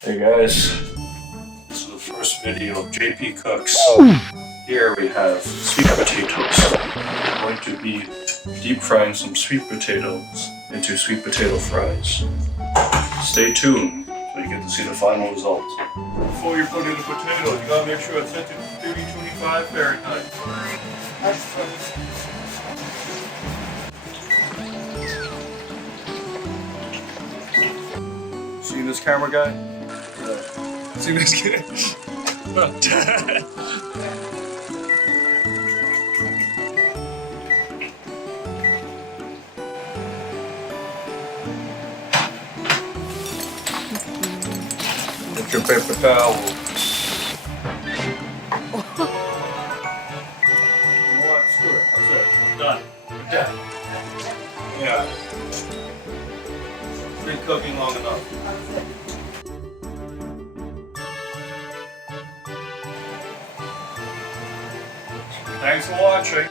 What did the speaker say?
Hey guys, this is the first video of JP Cooks. Here we have sweet potatoes. We're going to be deep frying some sweet potatoes into sweet potato fries. Stay tuned so you get to see the final result. Before you put in the potatoes, you gotta make sure it's set to 3025 Fahrenheit. See this camera guy? See this guy? Get your paper towel. You know what? Screw it. That's it. I'm done. We're done. Yeah. It's been cooking long enough. Thanks for watching.